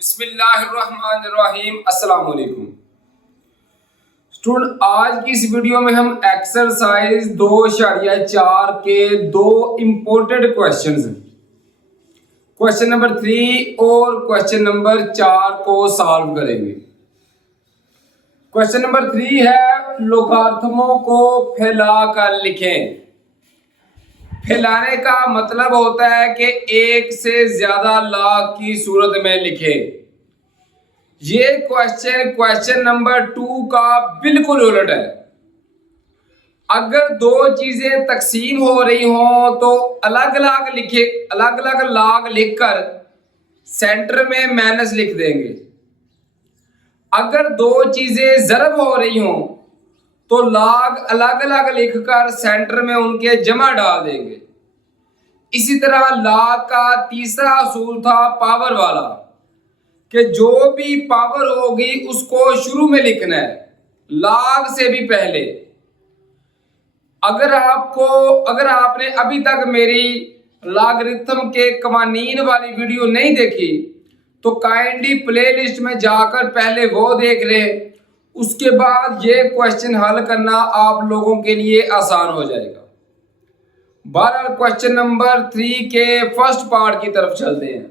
बिस्मिल्लाहिर्रहमानिर्रहीम। अस्सलाम वालेकुम स्टूडेंट, आज की इस वीडियो में हम एक्सरसाइज 2.4 के दो इंपॉर्टेंट क्वेश्चंस, क्वेश्चन नंबर 3 और क्वेश्चन नंबर 4 को सॉल्व करेंगे। क्वेश्चन नंबर 3 है लोगारिथमों को फैलाकर लिखें। फैलाने का मतलब होता है कि एक से ज्यादा लाग की सूरत में लिखें। ये क्वेश्चन नंबर 2 का बिल्कुल उलट है। अगर दो चीजें तकसीम हो रही हों तो अलग अलग लिखे, अलग अलग लाग लिखकर सेंटर में माइनस लिख देंगे। अगर दो चीजें ज़रब हो रही हों तो लाग अलग अलग लिखकर सेंटर में उनके जमा डाल देंगे। इसी तरह लाग का तीसरा असूल था पावर वाला, कि जो भी पावर होगी उसको शुरू में लिखना है, लाग से भी पहले। अगर आपने अभी तक मेरी लॉगरिथम के कवानीन वाली वीडियो नहीं देखी तो काइंडली प्लेलिस्ट में जाकर पहले वो देख ले। उसके बाद ये क्वेश्चन हल करना आप लोगों के लिए आसान हो जाएगा। बहरहाल क्वेश्चन नंबर 3 के फर्स्ट पार्ट की तरफ चलते हैं।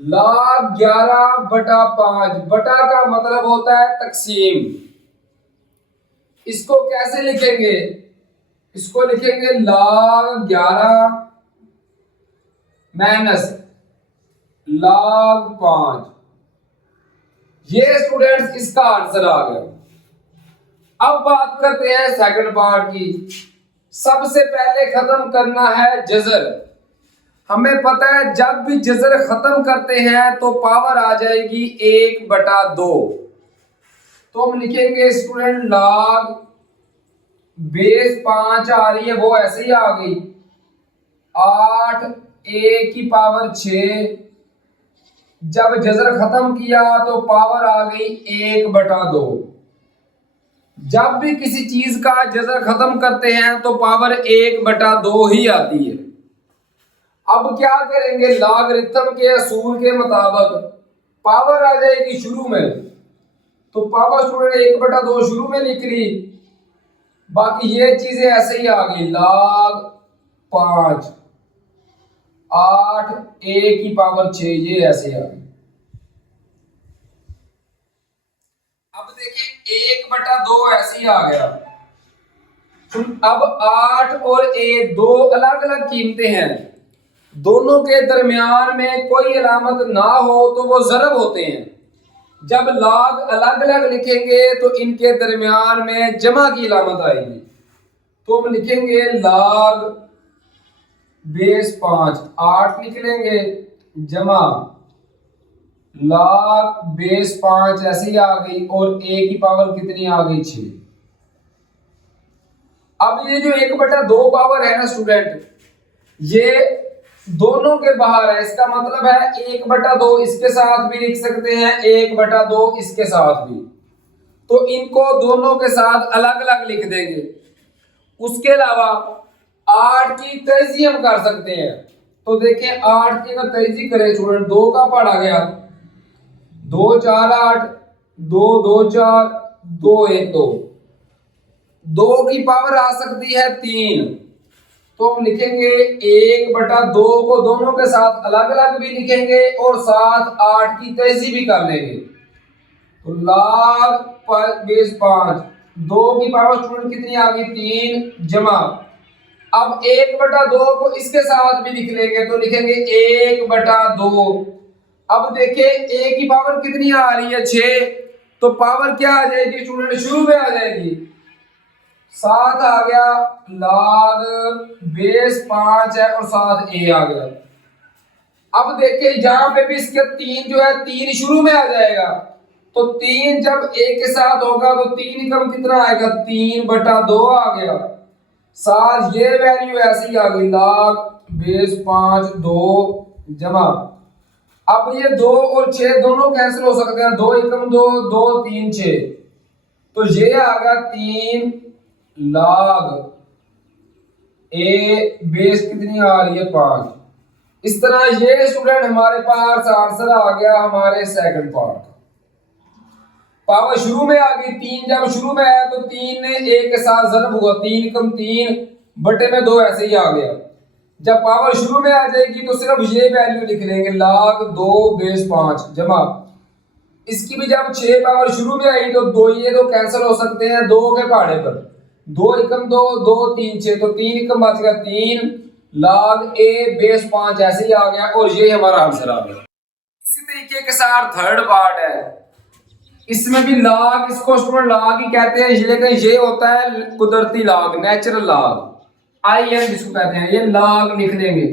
log 11/5, बटा का मतलब होता है तकसीम। इसको कैसे लिखेंगे? इसको लिखेंगे log 11 माइनस log 5। ये स्टूडेंट्स इसका आंसर आ गया। अब बात करते हैं सेकंड पार्ट की। सबसे पहले खत्म करना है जजर। हमें पता है जब भी जजर खत्म करते हैं तो पावर आ जाएगी 1/2। तो हम लिखेंगे स्टूडेंट log बेस 5 आ रही है, वो ऐसे ही आ गई। 8 a की पावर 6। जब जजर खत्म किया तो पावर आ गई 1/2। जब भी किसी चीज का जजर खत्म करते हैं तो पावर 1/2 ही आती है। अब क्या करेंगे? लॉगरिथम के असूल के मुताबिक पावर आ जाएगी शुरू में, तो पावर स्टूडेंट 1/2 शुरू में लिख ली। बाकी ये चीजें ऐसे ही आ गई। log 5 8 a की पावर 6, ये ऐसे आ गई। अब देखिए 1/2 ऐसे ही आ गया। अब 8 और a दो अलग अलग कीमतें हैं, दोनों के दरमियान में कोई अलामत ना हो तो वो ज़रब होते हैं। जब लाग अलग अलग लिखेंगे तो इनके दरमियान में जमा की अलामत आएगी। तो हम लिखेंगे log बेस 5 8 लिख लेंगे, जमा log बेस 5 ऐसे ही आ गई, और a की पावर कितनी आ गई? 6। अब ये जो 1/2 पावर है ना स्टूडेंट, ये दोनों के बाहर है। इसका मतलब है 1/2 इसके साथ भी लिख सकते हैं, 1/2 इसके साथ भी। तो इनको दोनों के साथ अलग अलग लिख देंगे। उसके अलावा 8 की तेजी हम कर सकते हैं। तो देखिए 8 की अगर तेजी करें स्टूडेंट, 2 का पढ़ा गया, 2 4 8, 2 2 4, 2 1 2। 2 की पावर आ सकती है 3। तो हम लिखेंगे 1/2 को दोनों के साथ अलग अलग भी लिखेंगे और साथ 8 की तेजी भी कर लेंगे। तो log बेस 5 2 की पावर स्टूडेंट कितनी आ गई? 3, जमा। अब 1/2 को इसके साथ भी लिख लेंगे, तो लिखेंगे 1/2। अब देखिए a की पावर कितनी आ रही है? 6। तो पावर क्या आ जाएगी स्टूडेंट? शुरू में आ जाएगी। 7 आ गया, log बेस 5 है और साथ a आ गया। अब देखिए जहां पे भी इसके 3 जो है 3 शुरू में आ जाएगा। तो 3 जब a के साथ होगा तो 3 कम कितना आएगा? 3/2 आ गया। साथ ये वैल्यू ऐसी ही आ गई, log बेस 5 2, जमा। अब ये 2 और 6 दोनों कैंसिल हो सकते हैं, 2 एकम 2, 2 3 6। तो ये आ गया 3 log a बेस कितनी आ रही है? 5। इस तरह ये स्टूडेंट हमारे पास आंसर आ गया हमारे सेकंड पार्ट का। पावर शुरू में आ गई 3, जब शुरू में आया तो 3 ने 1 के साथ ज़रब हुआ, 3 कम 3 बटे में 2 ऐसे ही आ गया। जब पावर शुरू में आ जाएगी तो सिर्फ ये वैल्यू लिख लेंगे, log 2 बेस 5 जमा इसकी भी जब 6 पावर शुरू में आई तो 2 ये 2 कैंसिल हो सकते हैं 2 के पहाड़े पर, 2 एकम 2 2 3 6 तो 3 एकम बच गया 3 log a बेस 5 ऐसे ही आ गया और ये हमारा आंसर आ गया। इसी तरीके के साथ थर्ड पार्ट है, इसमें भी log, इसको स्टूडेंट log ही कहते हैं, लेकिन ये होता है कुदरती log, नेचुरल log, IN जिसको कहते हैं, ये log लिख देंगे।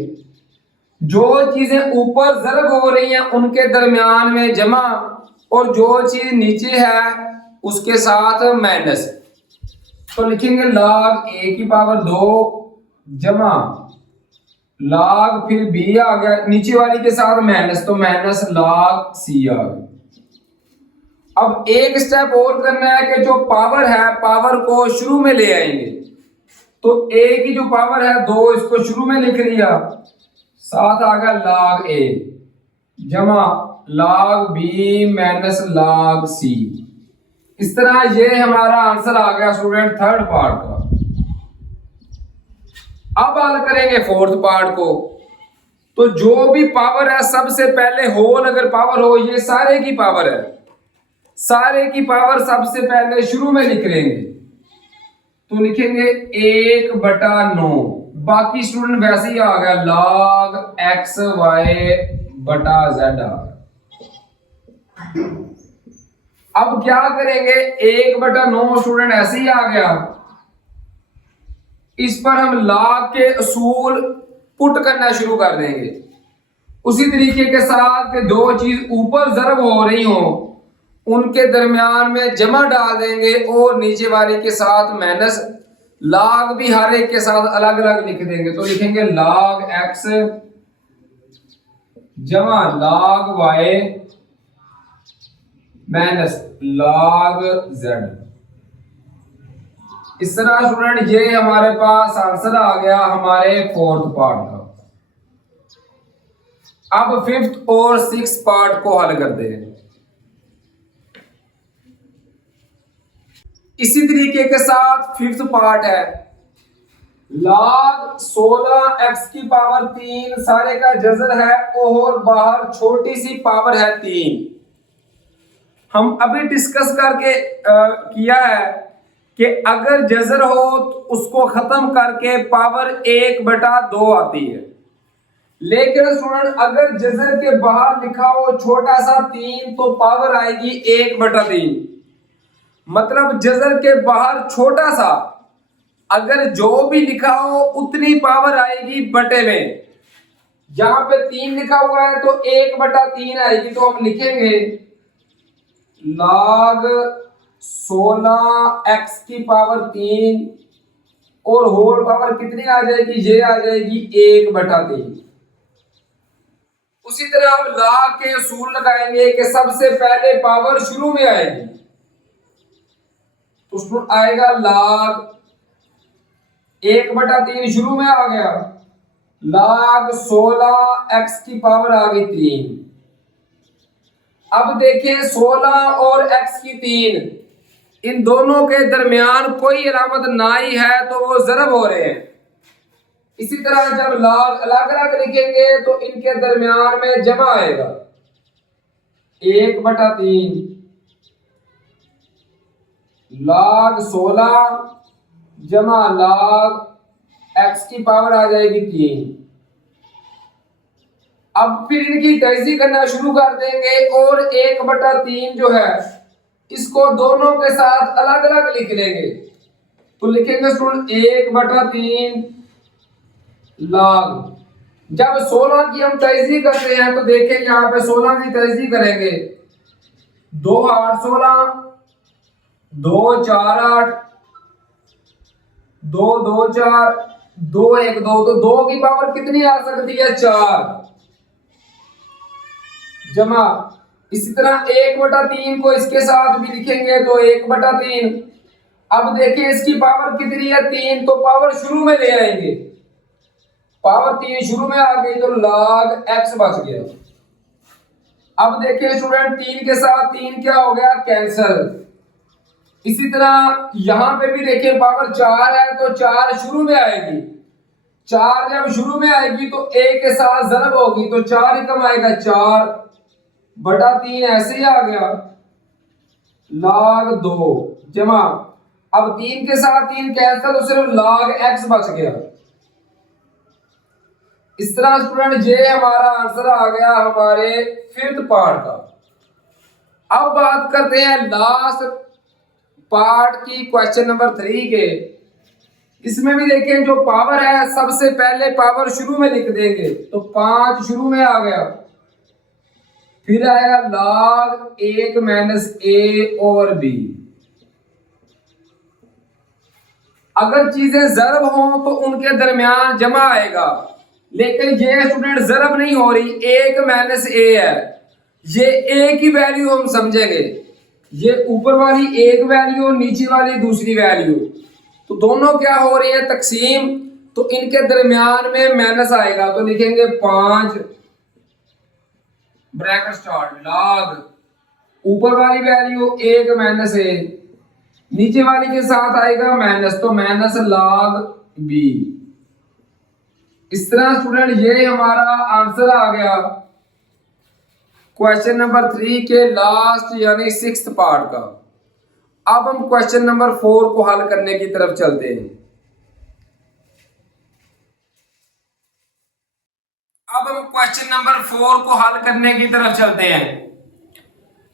जो चीजें ऊपर ज़रब हो रही हैं उनके दरमियान में जमा और जो चीज नीचे है उसके साथ माइनस, तो लिखेंगे log a की पावर 2 जमा log फिर b आ गया नीचे वाली के साथ माइनस, तो माइनस log c आ गया। अब एक स्टेप और करना है कि जो पावर है पावर को शुरू में ले आएंगे, तो a की जो पावर है 2 इसको शुरू में लिख लिया, साथ आ गया log a जमा log b minus log c। इस तरह ये हमारा आंसर आ गया स्टूडेंट थर्ड पार्ट का। अब हल करेंगे फोर्थ पार्ट को, तो जो भी पावर है सबसे पहले होल अगर पावर हो, ये सारे की पावर है, सारे की पावर सबसे पहले शुरू में लिख लेंगे, तो लिखेंगे 1/9, बाकी स्टूडेंट वैसे ही आ गया log x y बटा z आ गया। अब क्या करेंगे 1/9 स्टूडेंट ऐसे ही आ गया, इस पर हम log के असूल पुट करना शुरू कर देंगे। उसी तरीके के साथ कि दो चीज ऊपर ज़रब हो रही हो उनके दरमियान में जमा डाल देंगे और नीचे वाले के साथ माइनस, log भी हर एक के साथ अलग अलग लिख देंगे, तो लिखेंगे log x जमा log y minus log z। इस तरह स्टूडेंट ये हमारे पास आंसर आ गया हमारे फोर्थ पार्ट का। अब फिफ्थ और सिक्स पार्ट को हल करते हैं। इसी तरीके के साथ फिफ्थ पार्ट है, log 16x की पावर 3 सारे का जज़र है और बाहर छोटी सी पावर है 3। हम अभी डिस्कस करके किया है कि अगर जज़र हो तो उसको खत्म करके पावर 1/2 आती है, लेकिन स्टूडेंट अगर जज़र के बाहर लिखा हो छोटा सा 3 तो पावर आएगी 1/3। मतलब जज़र के बाहर छोटा सा अगर जो भी लिखा हो उतनी पावर आएगी बटे में। यहां पे 3 लिखा हुआ है तो 1/3 आएगी, तो हम लिखेंगे log 16x की पावर 3 और होल पावर कितनी आ जाएगी, ये आ जाएगी 1/3। उसी तरह हम log के असूल लगाएंगे कि सबसे पहले पावर शुरू में आएगी, तो उसमें आएगा log 1/3 शुरू में आ गया, log 16x की पावर आ गई 3। अब देखिए 16 और x की 3, इन दोनों के दरमियान कोई अलामत ना ही है तो वो ज़रब हो रहे हैं। इसी तरह जब log अलग अलग लिखेंगे तो इनके दरमियान में जमा आएगा 1/3 log 16 जमा log x की पावर आ जाएगी 3। अब फिर इनकी तहज़ी करना शुरू कर देंगे और 1/3 जो है इसको दोनों के साथ अलग अलग लिख लेंगे, तो लिखेंगे स्टूडेंट 1/3 log। जब 16 की हम तहज़ी करते हैं तो देखें यहाँ पे 16 की तहज़ी करेंगे 2 8 16 2 4 8 2 2 4 2 1 2, तो 2 की पावर कितनी आ सकती है 4 जमा। इसी तरह 1/3 को इसके साथ भी लिखेंगे तो 1/3। अब देखिए इसकी पावर कितनी है 3, तो पावर शुरू में ले आएंगे पावर 3 शुरू में आ गई तो log x बच गया। अब देखिए स्टूडेंट 3 के साथ 3 क्या हो गया, कैंसल। इसी तरह यहां पे भी देखिए पावर 4 है तो 4 शुरू में आएगी, 4 जब शुरू में आएगी तो a के साथ जरब होगी तो 4 ही कम आएगा, 4/3 ऐसे ही आ गया, log 2 जमा। अब 3 के साथ 3 कैंसिल तो सिर्फ log x बच गया। इस तरह स्टूडेंट ये हमारा आंसर आ गया हमारे 5th पार्ट का। अब बात करते हैं लास्ट पार्ट की, क्वेश्चन नंबर 3 के। इसमें भी देखें जो पावर है सबसे पहले पावर शुरू में लिख देंगे तो 5 शुरू में आ गया, फिर आएगा log 1 माइनस a/b। अगर चीजें जरब हों तो उनके दरमियान जमा आएगा, लेकिन ये स्टूडेंट जरब नहीं हो रही, 1 माइनस a है, ये a की वैल्यू हम समझेंगे, ये ऊपर वाली एक वैल्यू नीचे वाली दूसरी वैल्यू, तो दोनों क्या हो रही है तकसीम, तो इनके दरमियान में माइनस आएगा तो लिखेंगे 5 ब्रैकेट स्टार्ट log ऊपर वाली वैल्यू 1 माइनस a, नीचे वाली के साथ आएगा माइनस तो माइनस log b। इस तरह स्टूडेंट ये हमारा आंसर आ गया क्वेश्चन नंबर 3 के लास्ट यानी 6th पार्ट का। अब हम क्वेश्चन नंबर 4 को हल करने की तरफ चलते हैं। अब हम क्वेश्चन नंबर 4 को हल करने की तरफ चलते हैं।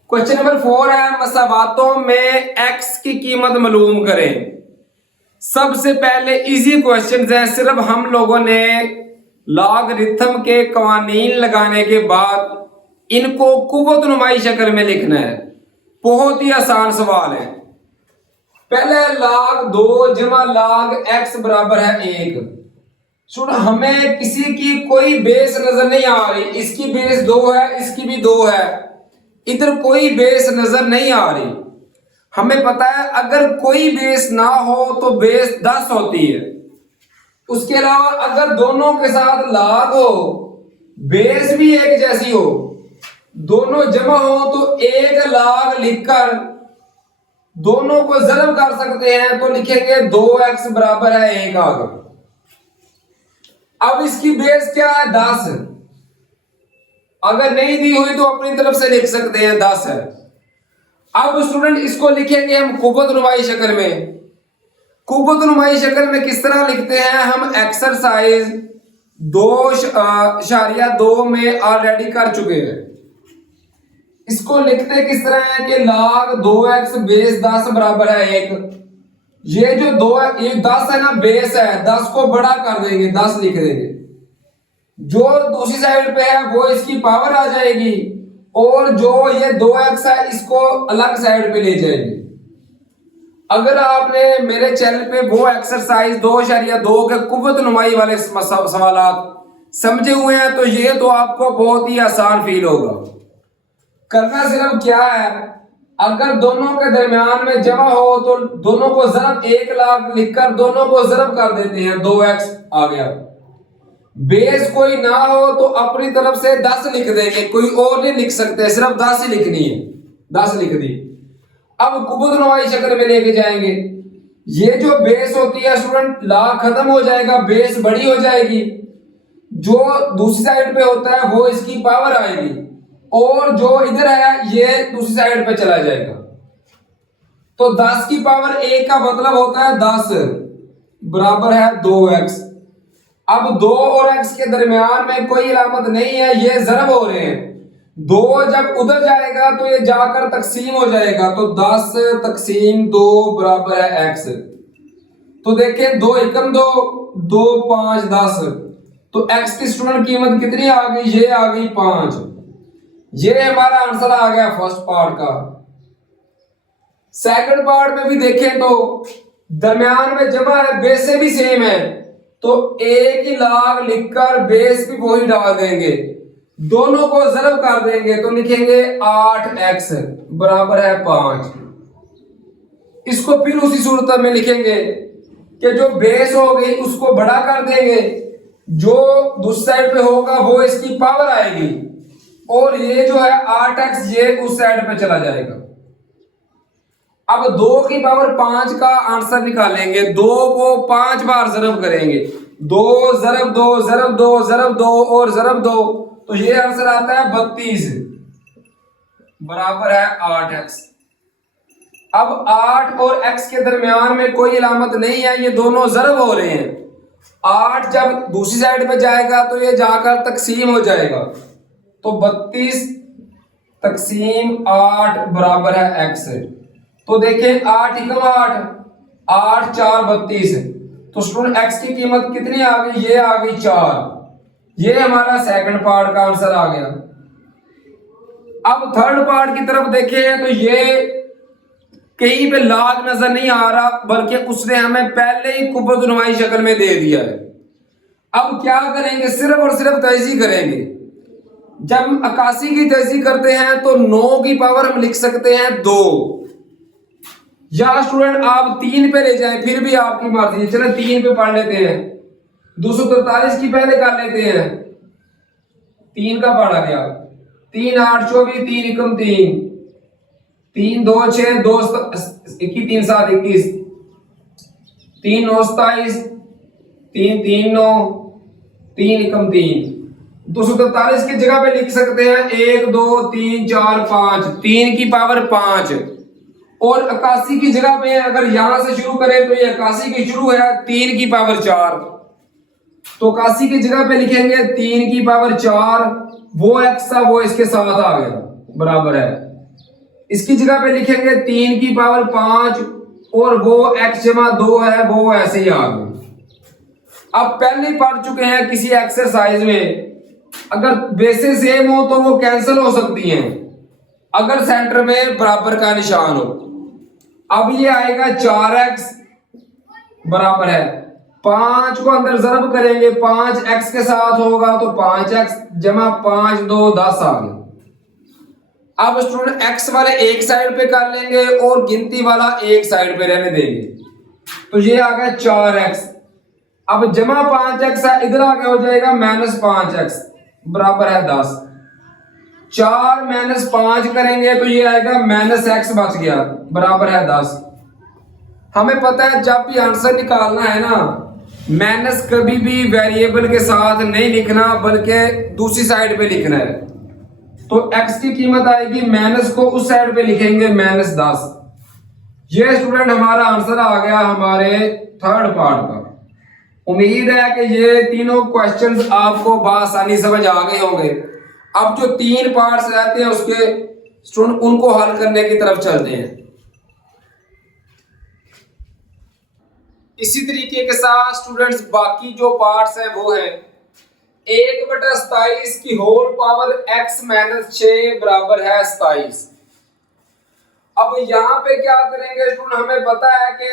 क्वेश्चन नंबर 4 है मसावातों में x की कीमत मालूम करें। सबसे पहले इजी क्वेश्चन है, सिर्फ हम लोगों ने लॉगरिथम के कवानीन लगाने के बाद इनको कुव्वत नुमाई शक्ल में लिखना है। बहुत ही आसान सवाल है। पहले log 2 जमा log x बराबर है 1। सुन, हमें किसी की कोई बेस नजर नहीं आ रही, इसकी बेस 2 है, इसकी भी 2 है, इधर कोई बेस नजर नहीं आ रही। हमें पता है अगर कोई बेस ना हो तो बेस 10 होती है। उसके अलावा अगर दोनों के साथ log हो, बेस भी एक जैसी हो, दोनों जमा हो तो एक log लिखकर दोनों को जरब कर सकते हैं तो लिखेंगे 2x बराबर है 1 आ गया। अब इसकी बेस क्या है 10, अगर नहीं दी हुई तो अपनी तरफ से लिख सकते हैं 10 है। अब स्टूडेंट इसको लिखेंगे हम कुव्वत नुमाई शक्ल में। कुव्वत नुमाई शक्ल में किस तरह लिखते हैं, हम एक्सरसाइज 2.2 में ऑलरेडी कर चुके हैं। इसको लिखते किस तरह है कि log 2x बेस 10 बराबर है 1। ये जो 2 ये 10 है ना, बेस है, 10 को बड़ा कर देंगे, 10 लिख देंगे। जो दूसरी साइड पे है वो इसकी पावर आ जाएगी और जो ये 2x है इसको अलग साइड पे ले जाएंगे। अगर आपने मेरे चैनल पे वो एक्सरसाइज 2.2 के कुव्वत नुमाई वाले सवालात समझे हुए हैं तो ये तो आपको बहुत ही आसान फील होगा। करना सिर्फ क्या है, अगर दोनों के दरमियान में जमा हो तो दोनों को जरब 1 लाख लिखकर दोनों को जरब कर देते हैं, 2x आ गया। बेस कोई ना हो तो अपनी तरफ से 10 लिख देंगे, कोई और नहीं लिख सकते, सिर्फ 10 ही लिखनी है, 10 लिख दी। अब कुव्वत नुमाई शक्ल में लेके जाएंगे। ये जो बेस होती है स्टूडेंट, log खत्म हो जाएगा, बेस बड़ी हो जाएगी, जो दूसरी साइड पे होता है वो इसकी पावर आएगी और जो इधर है ये दूसरी साइड पे चला जाएगा। तो 10 की पावर 1 का मतलब होता है 10 बराबर है 2x। अब 2 और x के दरमियान में कोई अलामत नहीं है, ये जरब हो रहे हैं। 2 जब उधर जाएगा तो ये जाकर तकसीम हो जाएगा, तो 10 तकसीम 2 बराबर है x। तो देखें 2 एकम 2, 2 5 10, तो x की स्टूडेंट कीमत कितनी आ गई, ये आ गई 5। ये हमारा आंसर आ गया फर्स्ट पार्ट का। सेकंड पार्ट में भी देखें तो दरमियान में जमा है, बेस से भी सेम है, तो एक ही log लिखकर बेस भी वही डाल देंगे, दोनों को जरब कर देंगे तो लिखेंगे 8x बराबर है 5। इसको फिर उसी सूरत में लिखेंगे कि जो बेस हो गई उसको बड़ा कर देंगे, जो दूसरी साइड पे होगा वो इसकी पावर आएगी, और ये जो है 8x ये उस साइड पे चला जाएगा। अब 2 की पावर 5 का आंसर निकालेंगे, 2 को 5 बार ज़रब करेंगे, 2 ज़रब 2 ज़रब 2 ज़रब 2 और ज़रब 2, तो ये आंसर आता है 32 बराबर है 8x। अब 8 और x के दरमियान में कोई अलामत नहीं है, ये दोनों ज़रब हो रहे हैं। 8 जब दूसरी साइड पे जाएगा तो ये जाकर तकसीम हो जाएगा, तो 32 तकसीम 8 बराबर है x। तो देखें 8 एकम 8, 8 4 32, तो स्टूडेंट x की कीमत कितनी आ गई, ये आ गई 4। ये हमारा सेकंड पार्ट का आंसर आ गया। अब थर्ड पार्ट की तरफ देखें तो ये कहीं पे लाग नजर नहीं आ रहा, बल्कि उसने हमें पहले ही कुव्वत नुमाई शक्ल में दे दिया है। अब क्या करेंगे, सिर्फ और सिर्फ तहज़ी करेंगे। जब हम 81 की तहज़ी करते हैं तो 9 की पावर हम लिख सकते हैं 2, या स्टूडेंट आप 3 पे ले जाएं फिर भी आपकी मर्जी। चलो 3 पे पढ़ लेते हैं, 243 की पहले कर लेते हैं, 3 का पढ़ा गया, 3 8 24, 3 एकम 3, 3 2 6 2 21 3 7 21, 3 9 27, 3 3 9, 3 एकम 3। 243 की जगह पे लिख सकते हैं 1 2 3 4 5, 3 की पावर 5, और 81 की जगह पे अगर यहां से शुरू करें तो ये 81 की शुरू है 3 की पावर 4, तो 81 की जगह पे लिखेंगे 3 की पावर 4, वो x था वो इसके साथ आ गया बराबर है। इसकी जगह पे लिखेंगे 3 की पावर 5, और वो x जमा 2 है वो ऐसे ही आ गया। अब पहले पढ़ चुके हैं किसी एक्सरसाइज में, अगर बेसे सेम हो तो वो कैंसिल हो सकती हैं अगर सेंटर में बराबर का निशान हो। अब ये आएगा 4x बराबर है 5 को अंदर ज़रब करेंगे, 5x के साथ होगा तो 5x जमा 5 2 10 आ गया। अब स्टूडेंट x वाले एक साइड पे कर लेंगे और गिनती वाला एक साइड पे रहने देंगे, तो ये आ गया 4x। अब जमा 5x है, इधर आके हो जाएगा -5x बराबर है 10। 4 - 5 करेंगे तो ये आएगा -x बच गया बराबर है 10। हमें पता है जब भी आंसर निकालना है ना, माइनस कभी भी वेरिएबल के साथ नहीं लिखना बल्कि दूसरी साइड पे लिखना है। तो x की कीमत आएगी माइनस को उस साइड पे लिखेंगे -10। ये स्टूडेंट हमारा आंसर आ गया हमारे थर्ड पार्ट का। उम्मीद है कि ये तीनों क्वेश्चंस आपको बआसानी समझ आ गए होंगे। अब जो 3 पार्ट्स रहते हैं उसके स्टूडेंट उनको हल करने की तरफ चलते हैं। इसी तरीके के साथ स्टूडेंट्स बाकी जो पार्ट्स हैं वो है 1/27 की होल पावर x - 6 बराबर है 27। अब यहां पे क्या करेंगे स्टूडेंट, हमें पता है कि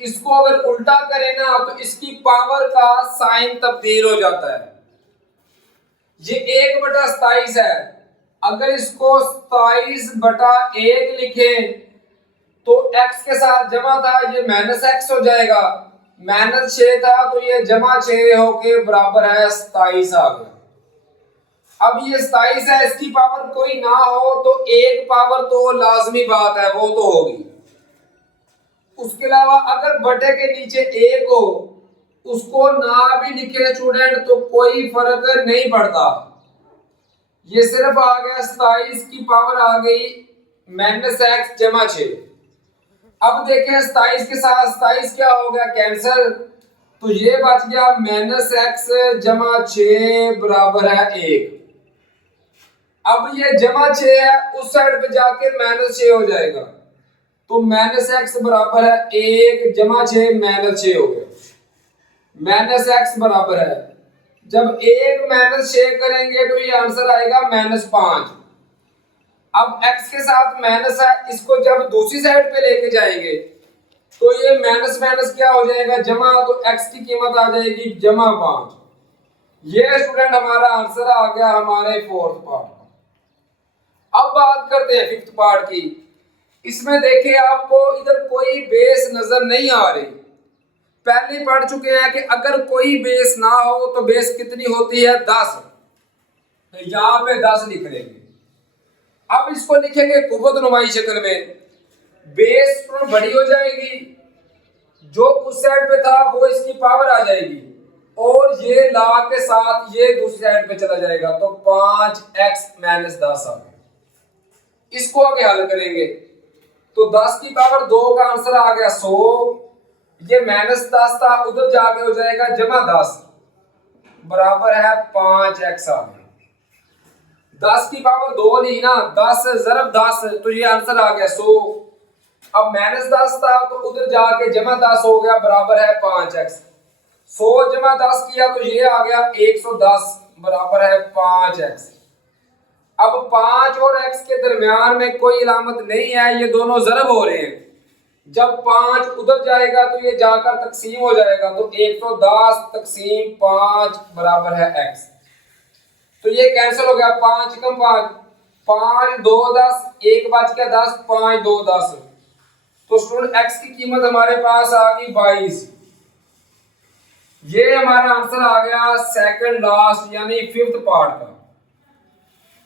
इसको अगर उल्टा करें ना तो इसकी पावर का साइन तब्दील हो जाता है। ये 1/27 है, अगर इसको 27/1 लिखें तो x के साथ जमा था ये -x हो जाएगा, -6 था तो ये जमा 6 होके बराबर है 27 आ गया। अब ये 27 है, इसकी पावर कोई ना हो तो एक पावर तो लाजमी बात है वो तो होगी। उसके अलावा अगर बटे के नीचे 1 हो उसको ना भी लिखे स्टूडेंट तो कोई फर्क नहीं पड़ता। ये सिर्फ आ गया 27 की पावर आ गई -x जमा 6। अब देखें 27 के साथ 27 क्या हो गया कैंसिल, तो ये बच गया -x जमा 6 बराबर है 1। अब ये जमा 6 है उस साइड पे जाके -6 हो जाएगा, तो -x बराबर है 1 जमा 6 -6 हो गया। -x बराबर है, जब 1 -6 करेंगे तो ये आंसर आएगा -5। अब x के साथ माइनस है, इसको जब दूसरी साइड पे लेके जाएंगे तो ये माइनस माइनस क्या हो जाएगा जमा, तो x की कीमत आ जाएगी जमा 5। ये स्टूडेंट हमारा आंसर आ गया हमारे फोर्थ पार्ट का। अब बात करते हैं फिफ्थ पार्ट की। इसमें देखिए आपको इधर कोई बेस नजर नहीं आ रही, पहले पढ़ चुके हैं कि अगर कोई बेस ना हो तो बेस कितनी होती है 10। तो यहां पे 10 लिख लेंगे। अब इसको लिखेंगे कुव्वत नुमाई शक्ल में। बेस बड़ी हो जाएगी, जो उस साइड पे था वो इसकी पावर आ जाएगी और ये ला के साथ ये दूसरी साइड पे चला जाएगा, तो 5x - 10 आ गया। इसको आगे हल करेंगे तो 10 की पावर 2 का आंसर आ गया 100। ये -10 था, उधर जाके हो जाएगा -10 बराबर है 5x आ गया। 10 की पावर 2 नहीं ना, 10 ज़रब 10, तो ये आंसर आ गया 100। अब -10 था तो उधर जाके -10 हो गया बराबर है 5x। 100 - 10 किया तो ये आ गया 110 बराबर है 5x। अब 5 और x के दरमियान में कोई इलामत नहीं है, ये दोनों ज़रब हो रहे हैं। जब 5 उधर जाएगा तो ये जाकर तकसीम हो जाएगा, तो 110 तकसीम 5 बराबर है x। तो ये कैंसिल हो गया, 5 कम 5, 5 2 10, 1 बच गया 10, 5 2 10। तो स्टूडेंट x की कीमत हमारे पास आ गई 22। ये हमारा आंसर आ गया सेकंड लास्ट यानी 5th पार्ट का।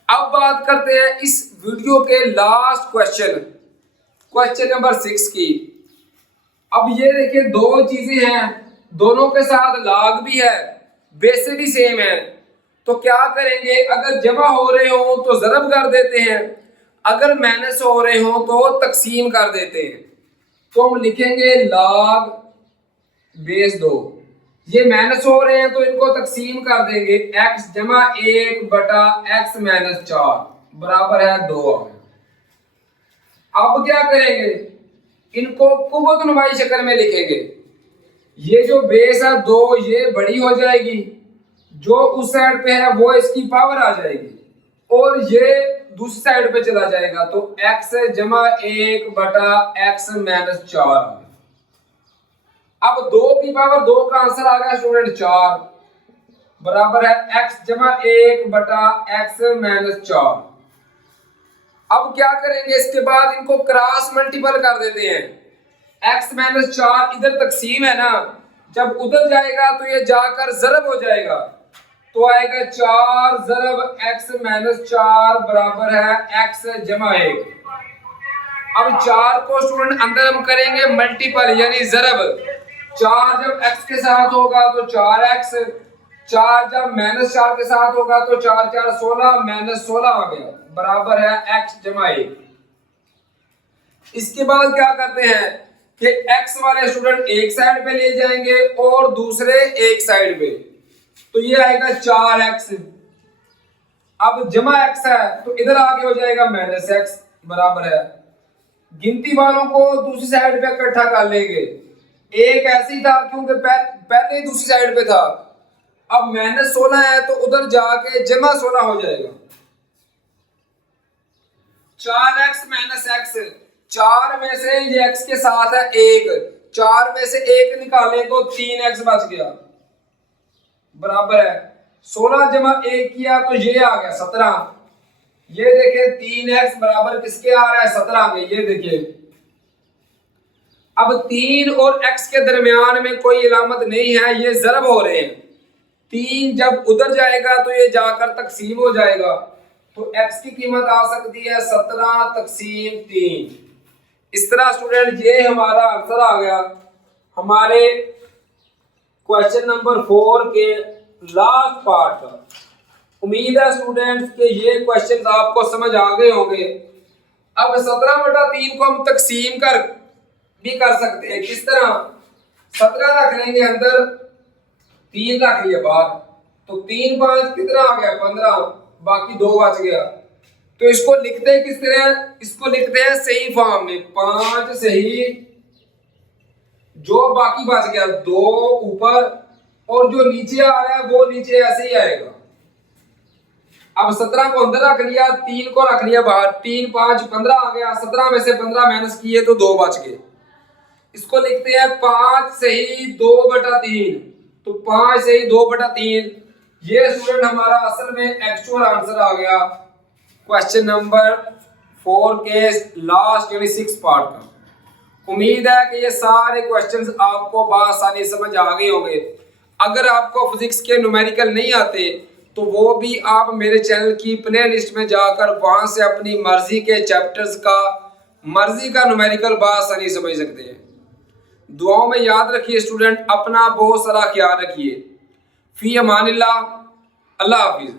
अब बात करते हैं इस वीडियो के लास्ट क्वेश्चन नंबर 6 की। अब ये देखिए दो चीजें हैं, दोनों के साथ लाग भी है, बेसे भी सेम है। तो क्या करेंगे, अगर जमा हो रहे हो तो ज़रब कर देते हैं, अगर माइनस हो रहे हो तो तकसीम कर देते हैं। तो हम लिखेंगे log बेस 2। ये माइनस हो रहे हैं तो इनको तकसीम कर देंगे, x जमा 1 बटा x - 4 बराबर है 2। अब क्या करेंगे, इनको कुव्वत नुमाई शक्ल में लिखेंगे। ये जो बेस है 2 ये बड़ी हो जाएगी, जो उस साइड पे है वो इसकी पावर आ जाएगी और ये दूसरी साइड पे चला जाएगा, तो x जमा 1 बटा x - 4। अब 2 की पावर 2 का आंसर आ गया स्टूडेंट 4 बराबर है x जमा 1 बटा x - 4। अब क्या करेंगे, इसके बाद इनको क्रॉस मल्टीपल कर देते हैं। x - 4 इधर तकसीम है ना, जब उधर जाएगा तो ये जाकर ज़रब हो जाएगा, तो आएगा 4 ज़रब x - 4 बराबर है x जमा 1। अब 4 को स्टूडेंट अंदर हम करेंगे मल्टीपल यानी ज़रब। 4 जब x के साथ होगा तो 4x, 4 जब -4 के साथ होगा तो 4 4 16 -16 आ गया बराबर है x जमा 1। इसके बाद क्या करते हैं कि x वाले स्टूडेंट एक साइड पे ले जाएंगे और दूसरे एक साइड पे, तो ये आएगा 4x। अब जमा x है तो इधर आगे हो जाएगा -x बराबर है। गिनती वालों को दूसरी साइड पे इकट्ठा कर लेंगे। एक ऐसी था क्योंकि पहले ही दूसरी साइड पे था, अब -16 है तो उधर जाके जमा 16 हो जाएगा। 4x - x, 4 में से ये x के साथ है 1, 4 में से 1 निकालें तो 3x बच गया बराबर है 16 जमा 1 किया तो ये आ गया 17। ये देखिए 3x बराबर किसके आ रहा है 17 में, ये देखिए। अब 3 और x के दरमियान में कोई इलामत नहीं है, ये ज़रब हो रहे हैं। 3 जब उधर जाएगा तो ये जाकर तकसीम हो जाएगा, तो x की कीमत आ सकती है 17 तकसीम 3। इस तरह स्टूडेंट ये हमारा आंसर आ गया हमारे क्वेश्चन नंबर 4 के लास्ट पार्ट का। उम्मीद है स्टूडेंट्स के ये क्वेश्चंस आपको समझ आ गए होंगे। अब 17/3 को हम तकसीम भी कर सकते हैं। किस तरह, 17 रख लेंगे अंदर, 3 रख लिया बाहर, तो 3 5 कितना आ गया 15, बाकी 2 बच गया। तो इसको लिखते हैं किस तरह, इसको लिखते हैं सही फॉर्म में, 5 सही, जो बाकी बच गया 2 ऊपर और जो नीचे आ रहा है वो नीचे ऐसे ही आएगा। अब 17 को अंदर रख लिया, 3 को रख लिया बाहर, 3 5 15 आ गया, 17 में से 15 माइनस किए तो 2 बच गए। इसको लिखते हैं 5 सही 2/3, तो 5 सही 2/3। ये स्टूडेंट हमारा असल में एक्चुअल आंसर आ गया क्वेश्चन नंबर 4 के लास्ट यानी 6 पार्ट का। उम्मीद है कि ये सारे क्वेश्चंस आपको बआसानी समझ आ गए होंगे। अगर आपको फिजिक्स के न्यूमेरिकल नहीं आते तो वो भी आप मेरे चैनल की प्ले लिस्ट में जाकर वहां से अपनी मर्जी के चैप्टर्स का मर्जी का न्यूमेरिकल बआसानी समझ सकते हैं। दुआओं में याद रखिए स्टूडेंट, अपना बहुत सारा ख्याल रखिए। फी अमानिल्लाह, अल्लाह हाफिज।